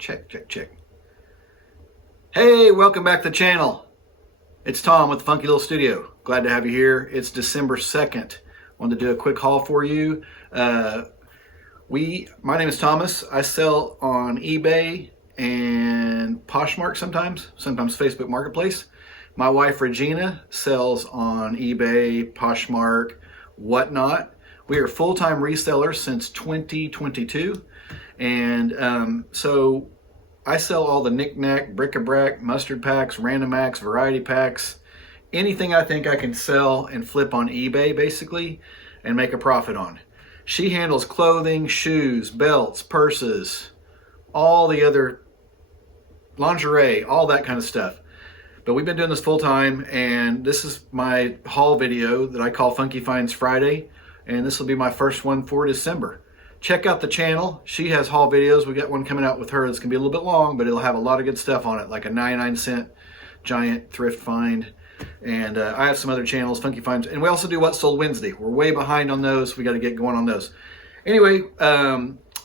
Check. Hey, welcome back to the channel. It's Tom with the Funky Little Studio. Glad to have you here. It's December 2nd. Wanted to do a quick haul for you. My name is Thomas. I sell on eBay and Poshmark sometimes Facebook Marketplace. My wife Regina sells on eBay, Poshmark, whatnot. We are full-time resellers since 2022. And so I sell all the knick-knack, bric-a-brac, mustard packs, random acts, variety packs, anything I think I can sell and flip on eBay basically and make a profit on. She handles clothing, shoes, belts, purses, all the other lingerie, all that kind of stuff. But we've been doing this full time, and this is my haul video that I call Funky Finds Friday, and this will be my first one for December. Check out the channel. She has haul videos. We got one coming out with her that's gonna be a little bit long, but it'll have a lot of good stuff on it, like a 99-cent giant thrift find. And I have some other channels, Funky Finds, and we also do What Sold Wednesday. We're way behind on those. We got to get going on those. Anyway,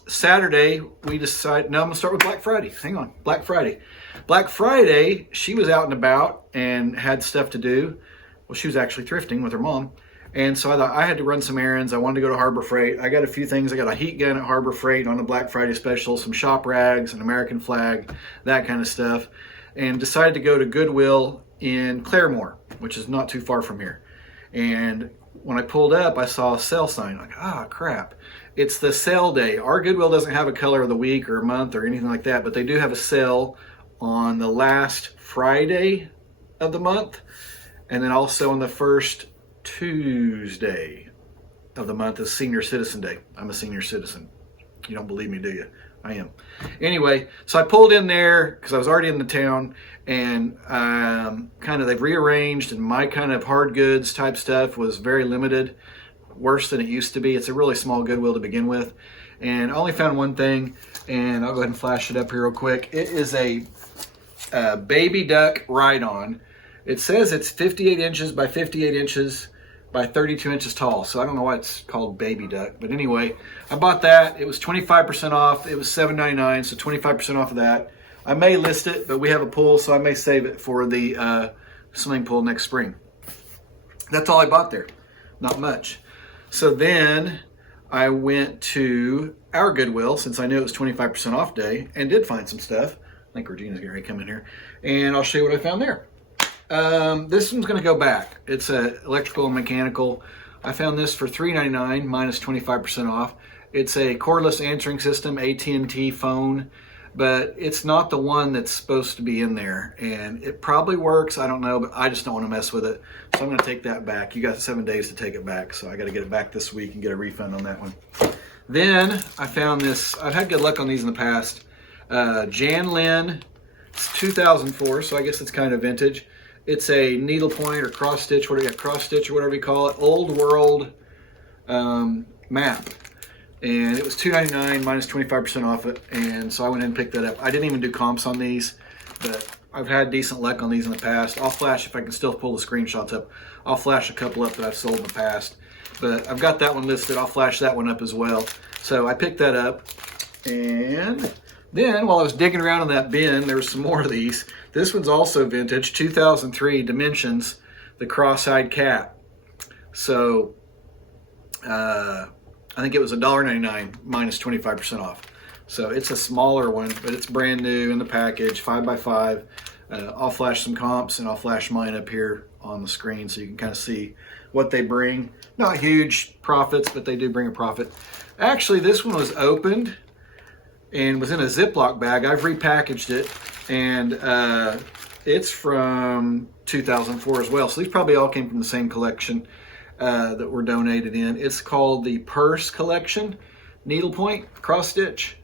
Saturday we decided. No, I'm gonna start with Black Friday. Hang on, Black Friday. Black Friday, she was out and about and had stuff to do. Well, she was actually thrifting with her mom. And so I thought I had to run some errands. I wanted to go to Harbor Freight. I got a few things. I got a heat gun at Harbor Freight on a Black Friday special, some shop rags, an American flag, that kind of stuff. And decided to go to Goodwill in Claremore, which is not too far from here. And when I pulled up, I saw a sale sign. Like, crap. It's the sale day. Our Goodwill doesn't have a color of the week or a month or anything like that, but they do have a sale on the last Friday of the month. And then also on the first Tuesday of the month is Senior Citizen Day. I'm a senior citizen. You don't believe me, do you? I am. Anyway, so I pulled in there because I was already in the town, and they've rearranged, and my kind of hard goods type stuff was very limited, worse than it used to be. It's a really small Goodwill to begin with, and I only found one thing, and I'll go ahead and flash it up here real quick. It is a baby duck ride-on. It says it's 58 inches by 58 inches by 32 inches tall. So I don't know why it's called baby duck. But anyway, I bought that. It was 25% off. It was $7.99, so 25% off of that. I may list it, but we have a pool, so I may save it for the swimming pool next spring. That's all I bought there. Not much. So then I went to our Goodwill, since I knew it was 25% off day, and did find some stuff. I think Regina's getting ready to come in here. And I'll show you what I found there. This one's going to go back. It's electrical and mechanical. I found this for $3.99 minus 25% off. It's a cordless answering system, AT&T phone, but it's not the one that's supposed to be in there. And it probably works. I don't know, but I just don't want to mess with it. So I'm going to take that back. You got 7 days to take it back. So I got to get it back this week and get a refund on that one. Then I found this. I've had good luck on these in the past. Jan Lin. It's 2004, so I guess it's kind of vintage. It's a needlepoint or cross stitch, or whatever you call it, old world map. And it was $2.99 minus 25% off it. And so I went ahead and picked that up. I didn't even do comps on these, but I've had decent luck on these in the past. I'll flash, if I can still pull the screenshots up, I'll flash a couple up that I've sold in the past. But I've got that one listed. I'll flash that one up as well. So I picked that up. And then while I was digging around in that bin, there was some more of these. This one's also vintage, 2003 Dimensions, the cross-eyed cat. So I think it was $1.99 minus 25% off. So it's a smaller one, but it's brand new in the package, 5x5. I'll flash some comps, and I'll flash mine up here on the screen so you can kind of see what they bring. Not huge profits, but they do bring a profit. Actually, this one was opened and was in a Ziploc bag. I've repackaged it, and it's from 2004 as well. So these probably all came from the same collection that were donated in. It's called the Purse Collection, needlepoint, cross stitch,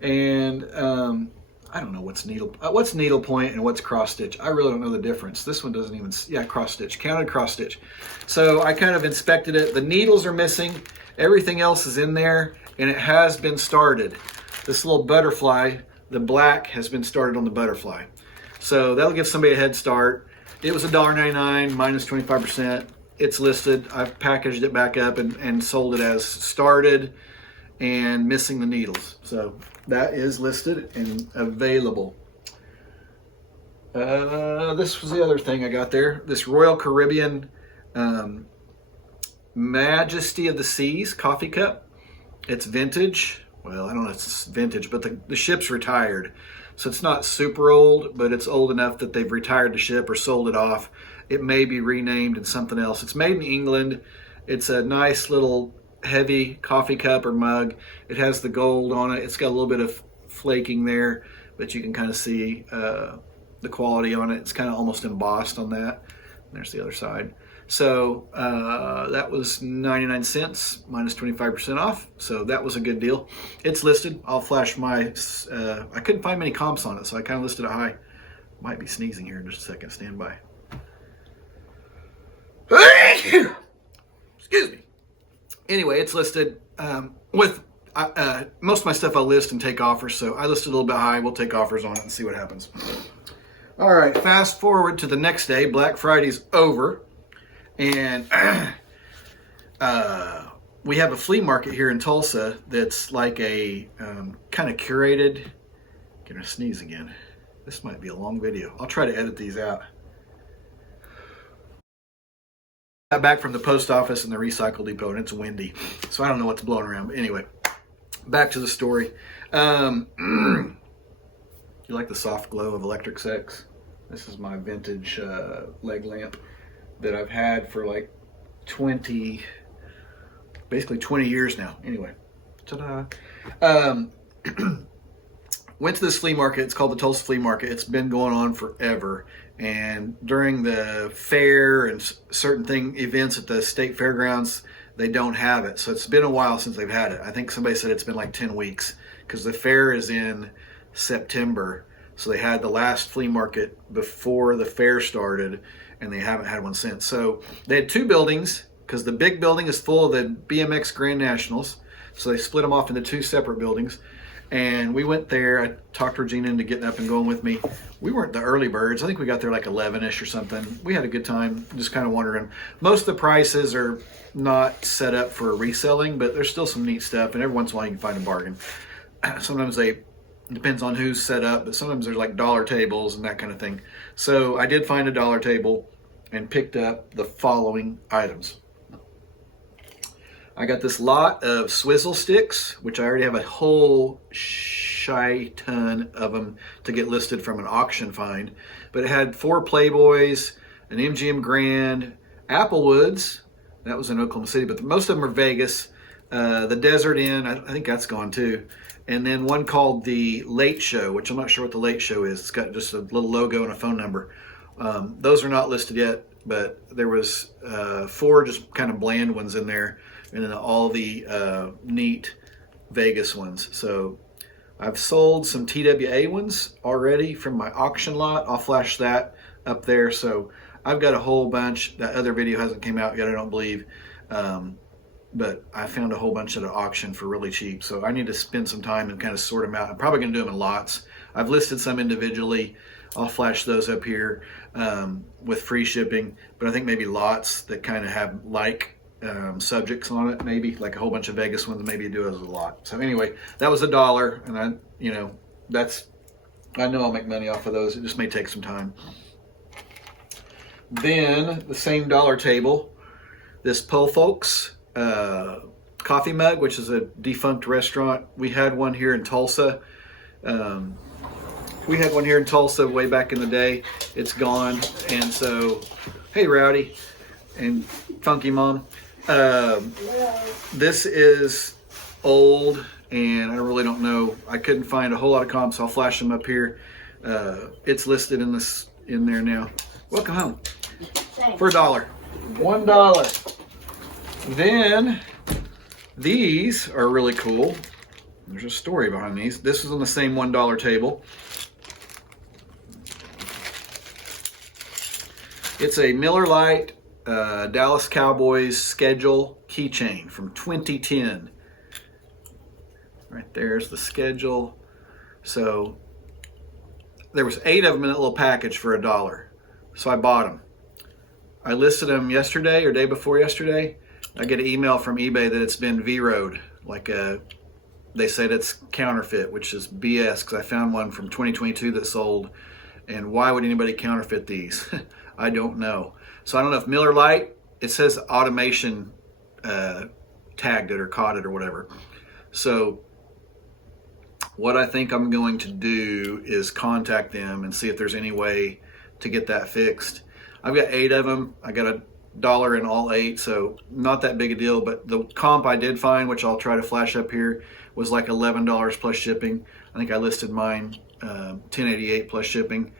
and I don't know what's needlepoint and what's cross stitch. I really don't know the difference. This one doesn't even, cross stitch, counted cross stitch. So I kind of inspected it. The needles are missing. Everything else is in there, and it has been started. This little butterfly, the black, has been started on the butterfly. So that'll give somebody a head start. It was $1.99 minus 25%. It's listed. I've packaged it back up and sold it as started. and missing the needles. So that is listed and available. This was the other thing I got there. This Royal Caribbean Majesty of the Seas coffee cup. It's vintage. Well, I don't know if it's vintage, but the ship's retired. So it's not super old, but it's old enough that they've retired the ship or sold it off. It may be renamed in something else. It's made in England. It's a nice little heavy coffee cup or mug. It has the gold on it. It's got a little bit of flaking there, but you can kind of see the quality on it. It's kind of almost embossed on that. There's the other side. So that was 99 cents minus 25% off. So that was a good deal. It's listed. I'll flash my, I couldn't find many comps on it, so I kind of listed it high. Might be sneezing here in just a second. Stand by. Excuse me. Anyway, it's listed with most of my stuff I'll list and take offers. So I listed a little bit high. We'll take offers on it and see what happens. All right, fast forward to the next day. Black Friday's over. And we have a flea market here in Tulsa that's like a kind of curated. Gonna sneeze again. This might be a long video. I'll try to edit these out. Got back from the post office and the recycle depot, and it's windy, so I don't know what's blowing around. But anyway, back to the story. You like the soft glow of electric sex? This is my vintage leg lamp that I've had for like basically 20 years now. Anyway, ta-da. Went to this flea market. It's called the Tulsa Flea Market. It's been going on forever. And during the fair and certain events at the state fairgrounds, they don't have it. So it's been a while since they've had it. I think somebody said it's been like 10 weeks because the fair is in September. So they had the last flea market before the fair started, and they haven't had one since. So they had two buildings because the big building is full of the BMX Grand Nationals. So they split them off into two separate buildings. And we went there. I talked Regina into getting up and going with me. We weren't the early birds. I think we got there like 11-ish or something. We had a good time just kind of wandering. Most of the prices are not set up for reselling, but there's still some neat stuff. And every once in a while you can find a bargain. Sometimes depends on who's set up, but sometimes there's like dollar tables and that kind of thing. So I did find a dollar table and picked up the following items. I got this lot of swizzle sticks, which I already have a whole ton of them to get listed from an auction find. But it had 4 Playboys, an MGM Grand, Applewoods, that was in Oklahoma City, but most of them are Vegas. The Desert Inn, I think that's gone too. And then one called the Late Show, which I'm not sure what the Late Show is. It's got just a little logo and a phone number. Those are not listed yet, but there was 4 just kind of bland ones in there, and then all the neat Vegas ones. So I've sold some TWA ones already from my auction lot. I'll flash that up there. So I've got a whole bunch. That other video hasn't came out yet, I don't believe. But I found a whole bunch at an auction for really cheap. So I need to spend some time and kind of sort them out. I'm probably going to do them in lots. I've listed some individually. I'll flash those up here with free shipping. But I think maybe lots that kind of have like subjects on it, maybe like a whole bunch of Vegas ones, maybe do it as a lot. So anyway, that was $1, and I know I'll make money off of those. It just may take some time. Then the same dollar table, this Po Folks coffee mug, which is a defunct restaurant. We had one here in Tulsa. We had one here in Tulsa way back in the day. It's gone, and so hey, Rowdy and Funky Mom. This is old, and I really don't know. I couldn't find a whole lot of comps. I'll flash them up here. It's listed in there now. Welcome home. Thanks. For $1. $1. Then these are really cool. There's a story behind these. This is on the same $1 table. It's a Miller Lite Dallas Cowboys schedule keychain from 2010. Right there's the schedule. So there was 8 of them in that little package for $1. So I bought them. I listed them yesterday or day before yesterday. I get an email from eBay that it's been VRO'd, like they said it's counterfeit, which is BS, because I found one from 2022 that sold. And why would anybody counterfeit these? I don't know. So I don't know if Miller Lite, it says automation tagged it or caught it or whatever. So what I think I'm going to do is contact them and see if there's any way to get that fixed. I've got 8 of them. I got $1 in all 8, so not that big a deal. But the comp I did find, which I'll try to flash up here, was like $11 plus shipping. I think I listed mine $10.88 plus shipping.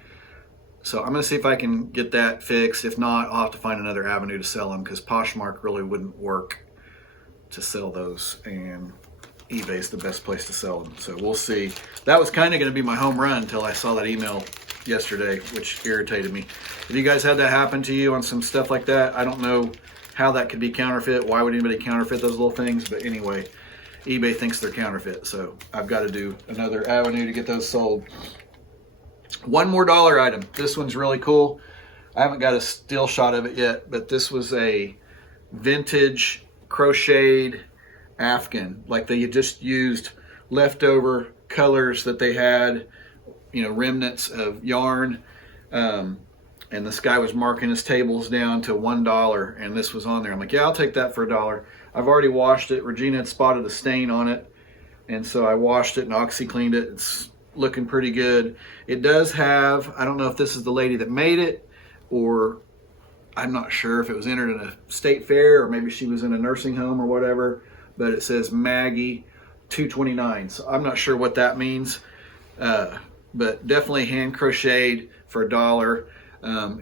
So I'm going to see if I can get that fixed. If not, I'll have to find another avenue to sell them, because Poshmark really wouldn't work to sell those, and eBay's the best place to sell them. So we'll see. That was kind of going to be my home run until I saw that email yesterday, which irritated me. If you guys had that happen to you on some stuff like that, I don't know how that could be counterfeit. Why would anybody counterfeit those little things? But anyway, eBay thinks they're counterfeit, so I've got to do another avenue to get those sold. One more dollar item. This one's really cool. I haven't got a still shot of it yet, but this was a vintage crocheted Afghan. Like they just used leftover colors that they had, you know, remnants of yarn. And this guy was marking his tables down to $1, and this was on there. I'm like, yeah, I'll take that for $1. I've already washed it. Regina had spotted a stain on it, and so I washed it and OxyCleaned it. It's looking pretty good. It does have, I don't know if this is the lady that made it, or I'm not sure if it was entered in a state fair, or maybe she was in a nursing home or whatever, but it says Maggie 229. So I'm not sure what that means, but definitely hand crocheted for $1.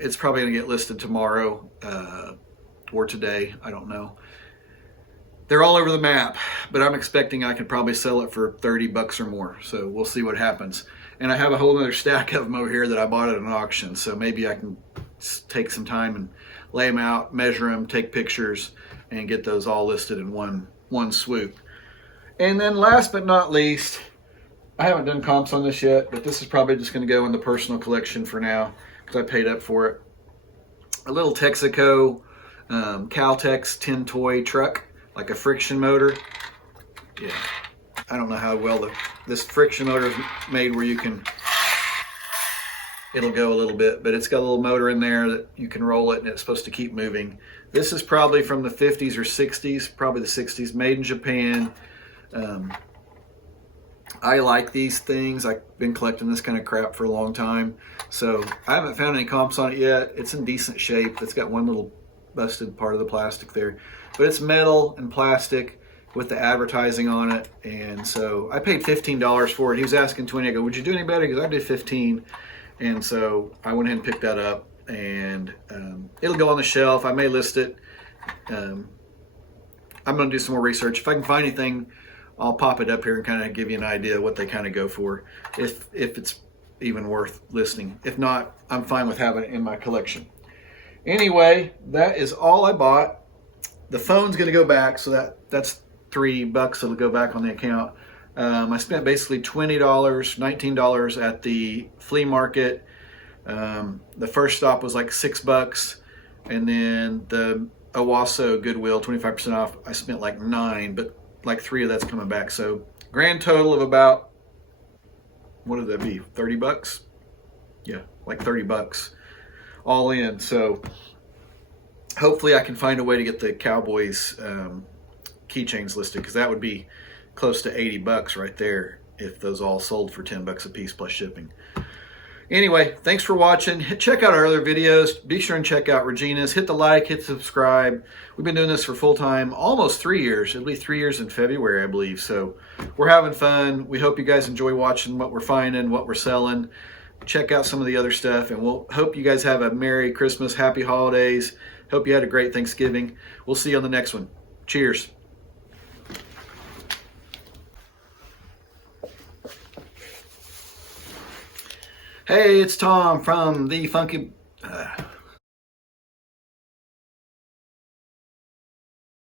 It's probably gonna get listed tomorrow or today, I don't know. They're all over the map, but I'm expecting I could probably sell it for 30 bucks or more. So we'll see what happens. And I have a whole other stack of them over here that I bought at an auction. So maybe I can take some time and lay them out, measure them, take pictures, and get those all listed in one swoop. And then last but not least, I haven't done comps on this yet, but this is probably just going to go in the personal collection for now because I paid up for it. A little Texaco Caltex 10 toy truck. Like a friction motor. Yeah, I don't know how well this friction motor is made where you can, it'll go a little bit, but it's got a little motor in there that you can roll it and it's supposed to keep moving. This is probably from the 50s or 60s, probably the 60s, made in Japan. I like these things. I've been collecting this kind of crap for a long time. So I haven't found any comps on it yet. It's in decent shape. It's got one little busted part of the plastic there. But it's metal and plastic with the advertising on it. And so I paid $15 for it. He was asking 20. I go, would you do any better? Because I did 15. And so I went ahead and picked that up. And it'll go on the shelf. I may list it. I'm going to do some more research. If I can find anything, I'll pop it up here and kind of give you an idea of what they kind of go for. If it's even worth listing. If not, I'm fine with having it in my collection. Anyway, that is all I bought. The phone's going to go back, so that's $3 that'll go back on the account. I spent basically $20, $19 at the flea market. The first stop was like $6, and then the Owasso Goodwill 25% off. I spent like $9, but like $3 of that's coming back. So grand total of about, what did that be? 30 bucks? Yeah, like 30 bucks all in. So hopefully I can find a way to get the Cowboys keychains listed, because that would be close to 80 bucks right there if those all sold for 10 bucks a piece plus shipping. Anyway, thanks for watching. Check out our other videos. Be sure and check out Regina's. Hit the like, hit subscribe. We've been doing this for full time, almost 3 years. It'll be 3 years in February, I believe. So we're having fun. We hope you guys enjoy watching what we're finding, what we're selling. Check out some of the other stuff, and we'll hope you guys have a Merry Christmas, Happy Holidays. Hope you had a great Thanksgiving. We'll see you on the next one. Cheers. Hey, it's Tom from the Funky